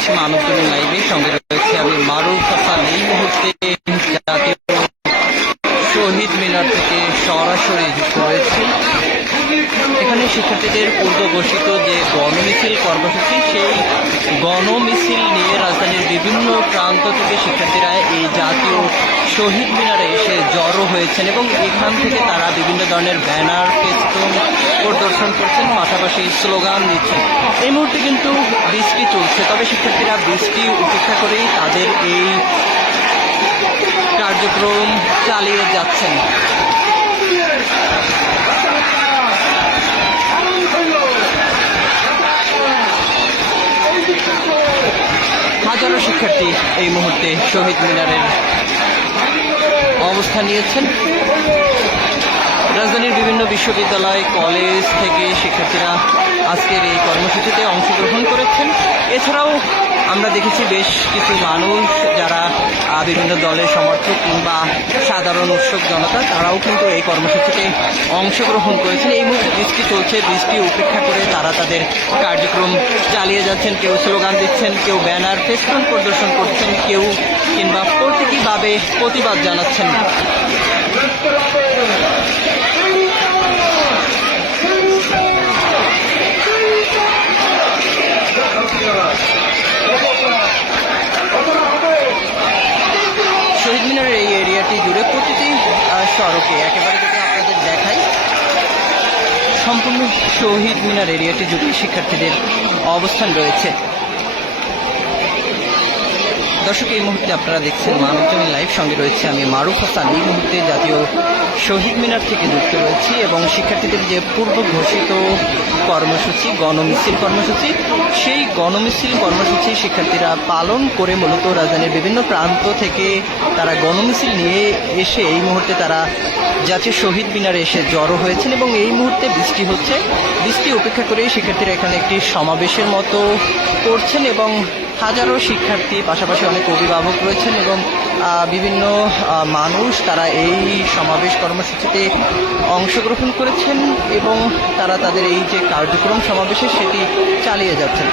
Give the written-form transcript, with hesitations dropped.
করছি মানবজমিন লাইভে, সঙ্গে রয়েছে আমি মারুফ হাসান। এই মুহূর্তে জাতীয় শহীদ মিনার থেকে সরাসরি যুক্ত রয়েছি। এখানে শিক্ষার্থীদের পূর্ব ঘোষিত যে গণমিছিল কর্মসূচি, সেই গণমিছিল নিয়ে রাজধানীর বিভিন্ন প্রান্ত থেকে শিক্ষার্থীরা এই জাতীয় শহীদ মিনারে এসে জড়ো হয়েছেন এবং এখান থেকে তারা বিভিন্ন ধরনের ব্যানার, ফেস্টুন প্রদর্শন করছেন, পাশাপাশি স্লোগান দিচ্ছেন। এই মুহূর্তে কিন্তু বৃষ্টি চলছে, তবে শিক্ষার্থীরা বৃষ্টি উপেক্ষা করেই তাদের এই কার্যক্রম চালিয়ে যাচ্ছেন। হাজারো শিক্ষার্থী এই মুহূর্তে শহীদ মিনারের অবস্থান নিয়েছেন। রাজধানীর বিভিন্ন বিশ্ববিদ্যালয়, কলেজ থেকে শিক্ষার্থীরা আজকের এই কর্মসূচিতে অংশগ্রহণ করেছেন। এছাড়াও আমরা দেখেছি বেশ কিছু মানুষ যারা বিভিন্ন দলের সমর্থক কিংবা সাধারণ উৎসুক জনতা, তারাও কিন্তু এই কর্মসূচিতে অংশগ্রহণ করেছেন। এই মুহূর্তে বৃষ্টি চলছে, বৃষ্টি উপেক্ষা করে তারা তাদের কার্যক্রম চালিয়ে যাচ্ছেন। কেউ স্লোগান দিচ্ছেন, কেউ ব্যানার, ফেস্টুন প্রদর্শন করছেন, কেউ কিংবা প্রতীকীভাবে প্রতিবাদ জানাচ্ছেন। শহীদ মিনারের এই এরিয়াটি জুড়ে প্রতিটি সড়কে একেবারে যদি আপনাদের দেখাই, সম্পূর্ণ শহীদ মিনার এরিয়াটি জুড়ে শিক্ষার্থীদের অবস্থান রয়েছে। দর্শক, এই মুহূর্তে আপনারা দেখছেন মানবজমিন লাইভ, সঙ্গে রয়েছে আমি মারুফ হাসান। এই মুহূর্তে জাতীয় শহীদ মিনার থেকে যুক্ত রয়েছি এবং শিক্ষার্থীদের যে পূর্ব ঘোষিত কর্মসূচি, গণমিছিল কর্মসূচি, সেই গণমিছিল কর্মসূচি শিক্ষার্থীরা পালন করে মূলত রাজধানীর বিভিন্ন প্রান্ত থেকে তারা গণমিছিল নিয়ে এসে এই মুহূর্তে তারা জাতীয় শহীদ মিনারে এসে জড়ো হয়েছেন এবং এই মুহূর্তে বৃষ্টি হচ্ছে। বৃষ্টি উপেক্ষা করে শিক্ষার্থীরা এখানে একটি সমাবেশের মতো করছেন এবং হাজারো শিক্ষার্থী, পাশাপাশি অনেক অভিভাবক রয়েছেন এবং বিভিন্ন মানুষ তারা এই সমাবেশ কর্মসূচিতে অংশগ্রহণ করেছেন এবং তারা তাদের এই যে কার্যক্রম সমাবেশে সেটি চালিয়ে যাচ্ছেন।